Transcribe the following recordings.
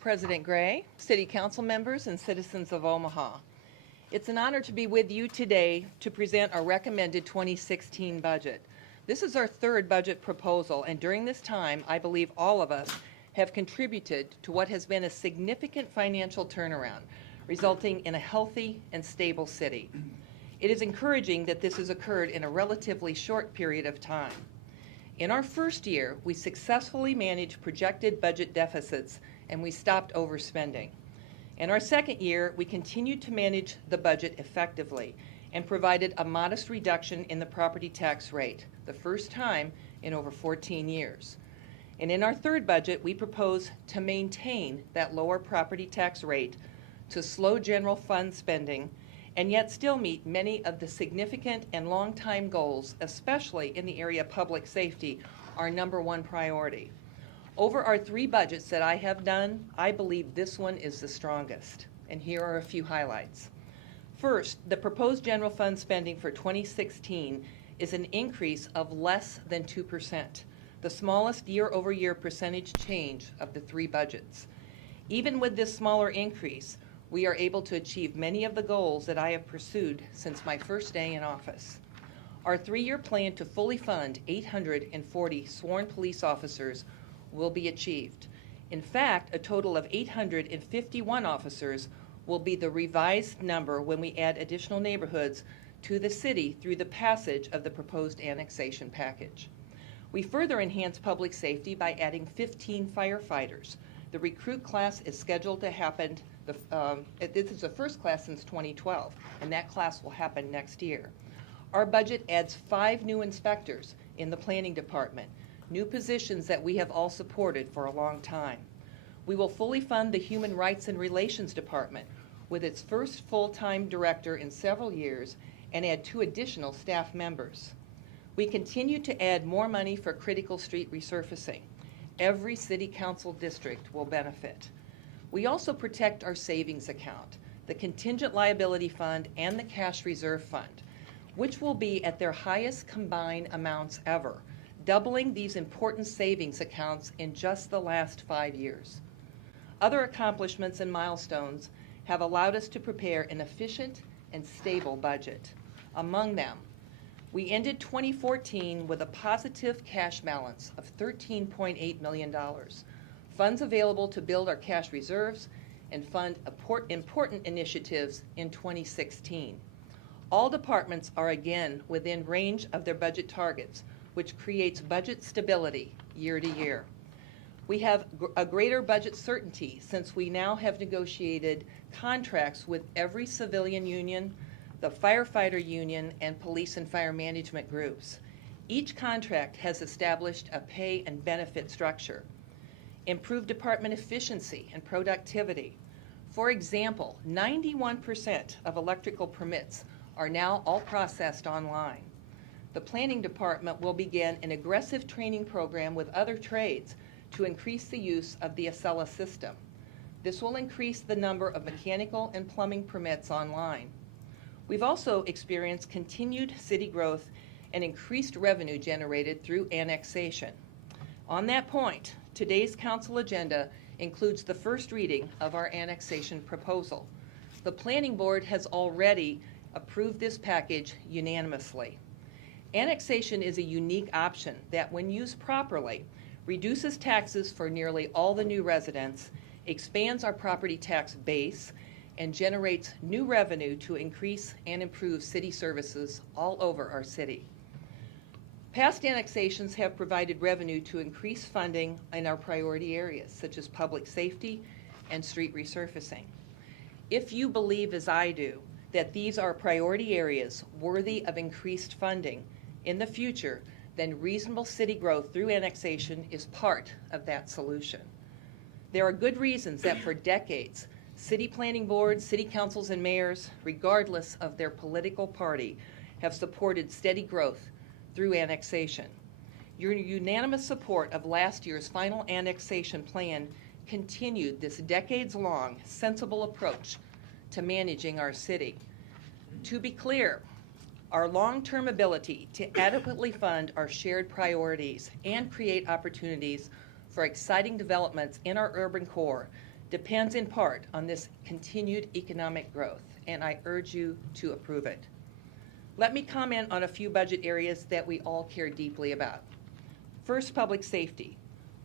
President Gray, City Council members, and citizens of Omaha. It's an honor to be with you today to present our recommended 2016 budget. This is our third budget proposal, and during this time, I believe all of us have contributed to what has been a significant financial turnaround, resulting in a healthy and stable city. It is encouraging that this has occurred in a relatively short period of time. In our first year, we successfully managed projected budget deficits and we stopped overspending. In our second year, we continued to manage the budget effectively and provided a modest reduction in the property tax rate, the first time in over 14 years. And in our third budget, we propose to maintain that lower property tax rate, to slow general fund spending, and yet still meet many of the significant and long-time goals, especially in the area of public safety, our #1 priority. Over our three budgets that I have done, I believe this one is the strongest, and here are a few highlights. First, the proposed general fund spending for 2016 is an increase of less than 2%, the smallest year-over-year percentage change of the three budgets. Even with this smaller increase, we are able to achieve many of the goals that I have pursued since my first day in office. Our three-year plan to fully fund 840 sworn police officers will be achieved. In fact, a total of 851 officers will be the revised number when we add additional neighborhoods to the city through the passage of the proposed annexation package. We further enhance public safety by adding 15 firefighters. The recruit class is scheduled to happen, this is the first class since 2012, and that class will happen next year. Our budget adds 5 new inspectors in the planning department, new positions that we have all supported for a long time. We will fully fund the Human Rights and Relations Department with its first full-time director in several years and add 2 additional staff members. We continue to add more money for critical street resurfacing. Every city council district will benefit. We also protect our savings account, the contingent liability fund, and the cash reserve fund, which will be at their highest combined amounts ever, doubling these important savings accounts in just the last 5 years. Other accomplishments and milestones have allowed us to prepare an efficient and stable budget. Among them, we ended 2014 with a positive cash balance of $13.8 million, funds available to build our cash reserves and fund important initiatives in 2016. All departments are again within range of their budget targets, which creates budget stability year to year. We have a greater budget certainty since we now have negotiated contracts with every civilian union, the firefighter union, and police and fire management groups. Each contract has established a pay and benefit structure, improved department efficiency and productivity. For example, 91% of electrical permits are now all processed online. The planning department will begin an aggressive training program with other trades to increase the use of the Acela system. This will increase the number of mechanical and plumbing permits online. We've also experienced continued city growth and increased revenue generated through annexation. On that point, today's council agenda includes the first reading of our annexation proposal. The planning board has already approved this package unanimously. Annexation is a unique option that, when used properly, reduces taxes for nearly all the new residents, expands our property tax base, and generates new revenue to increase and improve city services all over our city. Past annexations have provided revenue to increase funding in our priority areas, such as public safety and street resurfacing. If you believe, as I do, that these are priority areas worthy of increased funding in the future, then reasonable city growth through annexation is part of that solution. There are good reasons that for decades, city planning boards, city councils, and mayors, regardless of their political party, have supported steady growth through annexation. Your unanimous support of last year's final annexation plan continued this decades-long, sensible approach to managing our city. To be clear, our long-term ability to adequately fund our shared priorities and create opportunities for exciting developments in our urban core depends in part on this continued economic growth, and I urge you to approve it. Let me comment on a few budget areas that we all care deeply about. First, public safety.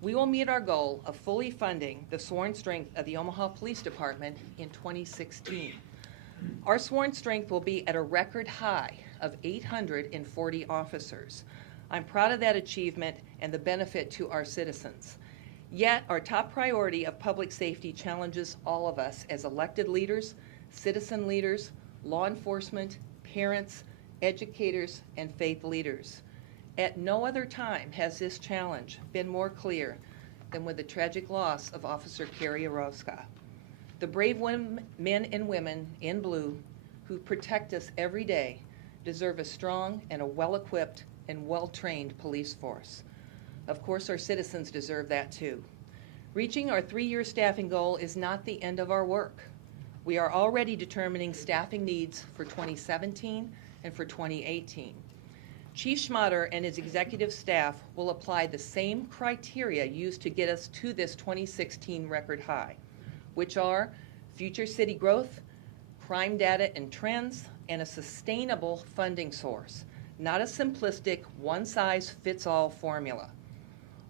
We will meet our goal of fully funding the sworn strength of the Omaha Police Department in 2016. Our sworn strength will be at a record high of 840 officers. I'm proud of that achievement and the benefit to our citizens. Yet, our top priority of public safety challenges all of us as elected leaders, citizen leaders, law enforcement, parents, educators, and faith leaders. At no other time has this challenge been more clear than with the tragic loss of Officer Carrie Arosca. The brave men and women in blue who protect us every day deserve a strong and a well-equipped and well-trained police force. Of course, our citizens deserve that too. Reaching our 3-year staffing goal is not the end of our work. We are already determining staffing needs for 2017 and for 2018. Chief Schmatter and his executive staff will apply the same criteria used to get us to this 2016 record high, which are future city growth, crime data and trends, and a sustainable funding source, not a simplistic one-size-fits-all formula.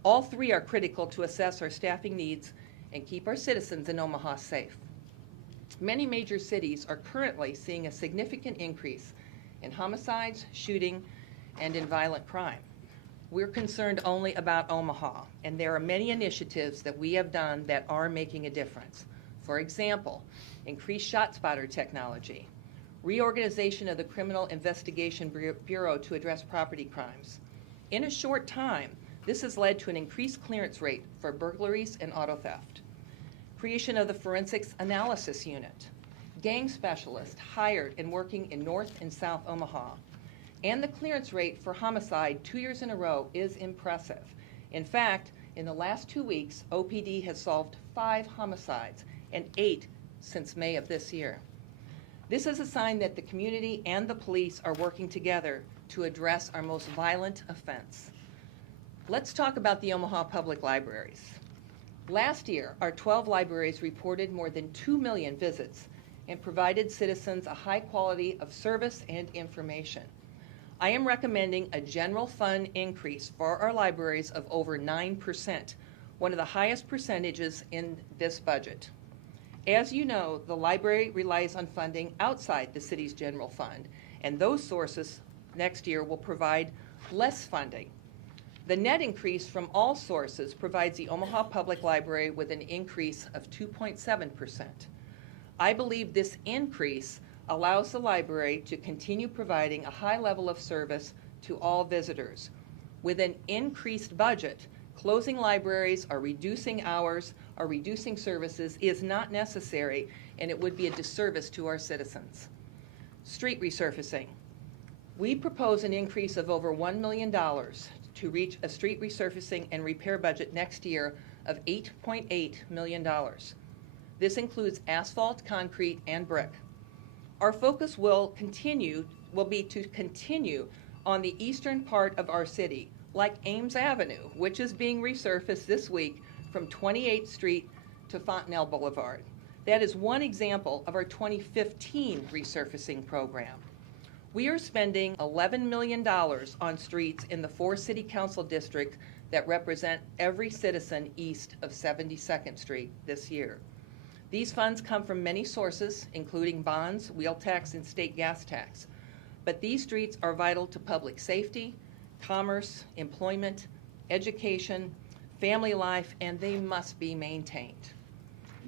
All three are critical to assess our staffing needs and keep our citizens in Omaha safe. Many major cities are currently seeing a significant increase in homicides, shooting, and in violent crime. We're concerned only about Omaha, and there are many initiatives that we have done that are making a difference. For example, increased ShotSpotter technology, reorganization of the Criminal Investigation Bureau to address property crimes. In a short time, this has led to an increased clearance rate for burglaries and auto theft. Creation of the Forensics Analysis Unit, gang specialists hired and working in North and South Omaha, and the clearance rate for homicide 2 years in a row is impressive. In fact, in the last 2 weeks, OPD has solved 5 homicides and 8 since May of this year. This is a sign that the community and the police are working together to address our most violent offense. Let's talk about the Omaha Public Libraries. Last year, our 12 libraries reported more than 2 million visits and provided citizens a high quality of service and information. I am recommending a general fund increase for our libraries of over 9%, one of the highest percentages in this budget. As you know, the library relies on funding outside the city's general fund, and those sources next year will provide less funding. The net increase from all sources provides the Omaha Public Library with an increase of 2.7%. I believe this increase allows the library to continue providing a high level of service to all visitors. With an increased budget, closing libraries or reducing hours or reducing services is not necessary, and it would be a disservice to our citizens. Street resurfacing. We propose an increase of over $1 million to reach a street resurfacing and repair budget next year of $8.8 million. This includes asphalt, concrete, and brick. Our focus will be to continue on the eastern part of our city, like Ames Avenue, which is being resurfaced this week from 28th Street to Fontenelle Boulevard. That is one example of our 2015 resurfacing program. We are spending $11 million on streets in the 4 city council districts that represent every citizen east of 72nd Street this year. These funds come from many sources, including bonds, wheel tax, and state gas tax. But these streets are vital to public safety, commerce, employment, education, family life, and they must be maintained.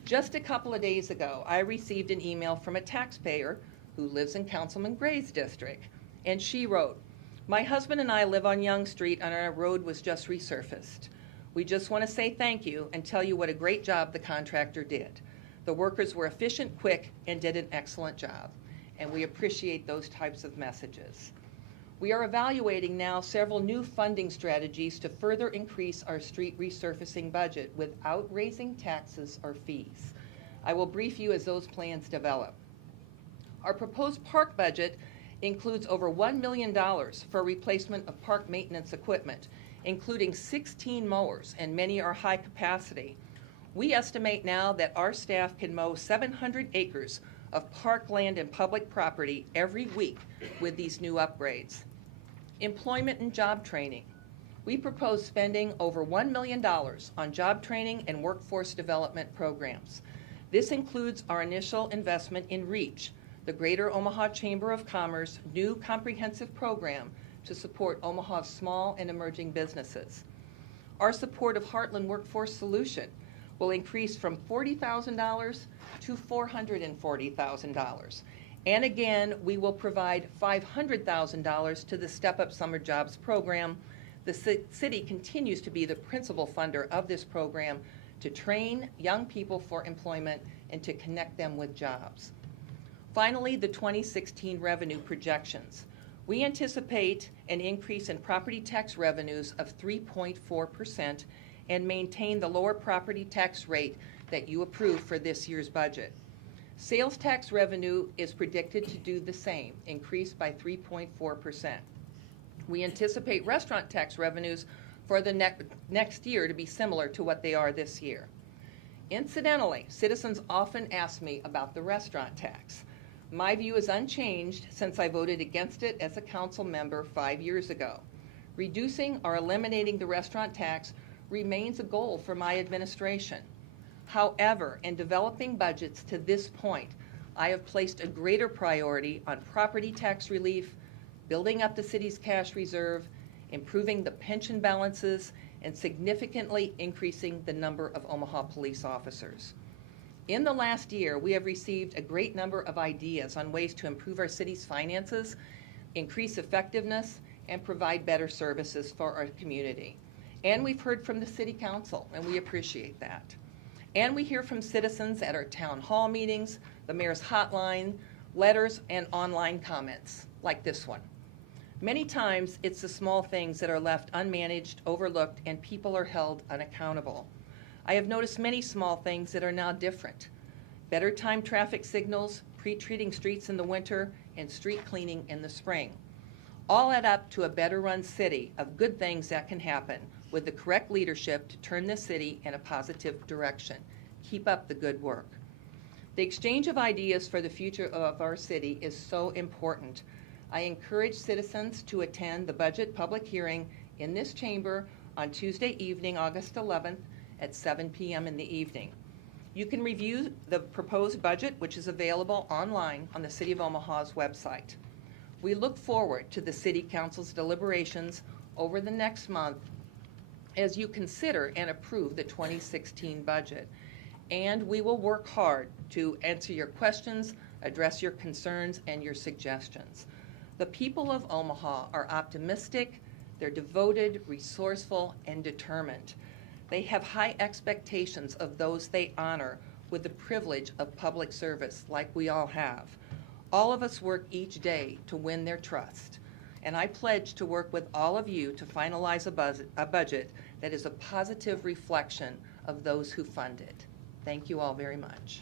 Just a couple of days ago, I received an email from a taxpayer who lives in Councilman Gray's district, and she wrote, "My husband and I live on Young Street and our road was just resurfaced. We just want to say thank you and tell you what a great job the contractor did. The workers were efficient, quick, and did an excellent job." And we appreciate those types of messages. We are evaluating now several new funding strategies to further increase our street resurfacing budget without raising taxes or fees. I will brief you as those plans develop. Our proposed park budget includes over $1 million for replacement of park maintenance equipment, including 16 mowers, and many are high capacity. We estimate now that our staff can mow 700 acres of parkland and public property every week with these new upgrades. Employment and job training. We propose spending over $1 million on job training and workforce development programs. This includes our initial investment in REACH, the Greater Omaha Chamber of Commerce new comprehensive program to support Omaha's small and emerging businesses. Our support of Heartland Workforce Solution will increase from $40,000 to $440,000. And again, we will provide $500,000 to the Step Up Summer Jobs program. The city continues to be the principal funder of this program to train young people for employment and to connect them with jobs. Finally, the 2016 revenue projections. We anticipate an increase in property tax revenues of 3.4% and maintain the lower property tax rate that you approved for this year's budget. Sales tax revenue is predicted to do the same, increase by 3.4%. We anticipate restaurant tax revenues for the next year to be similar to what they are this year. Incidentally, citizens often ask me about the restaurant tax. My view is unchanged since I voted against it as a council member 5 years ago. Reducing or eliminating the restaurant tax remains a goal for my administration. However, in developing budgets to this point, I have placed a greater priority on property tax relief, building up the city's cash reserve, improving the pension balances, and significantly increasing the number of Omaha police officers. In the last year, we have received a great number of ideas on ways to improve our city's finances, increase effectiveness, and provide better services for our community. And we've heard from the City Council, and we appreciate that. And we hear from citizens at our town hall meetings, the mayor's hotline, letters, and online comments, like this one. Many times, it's the small things that are left unmanaged, overlooked, and people are held unaccountable. I have noticed many small things that are now different. Better timed traffic signals, pre-treating streets in the winter, and street cleaning in the spring. All add up to a better run city of good things that can happen with the correct leadership to turn this city in a positive direction. Keep up the good work. The exchange of ideas for the future of our city is so important. I encourage citizens to attend the budget public hearing in this chamber on Tuesday evening, August 11th at 7 p.m. in the evening. You can review the proposed budget, which is available online on the City of Omaha's website. We look forward to the City Council's deliberations over the next month as you consider and approve the 2016 budget. And we will work hard to answer your questions, address your concerns, and your suggestions. The people of Omaha are optimistic, they're devoted, resourceful, and determined. They have high expectations of those they honor with the privilege of public service like we all have. All of us work each day to win their trust, and I pledge to work with all of you to finalize a budget that is a positive reflection of those who fund it. Thank you all very much.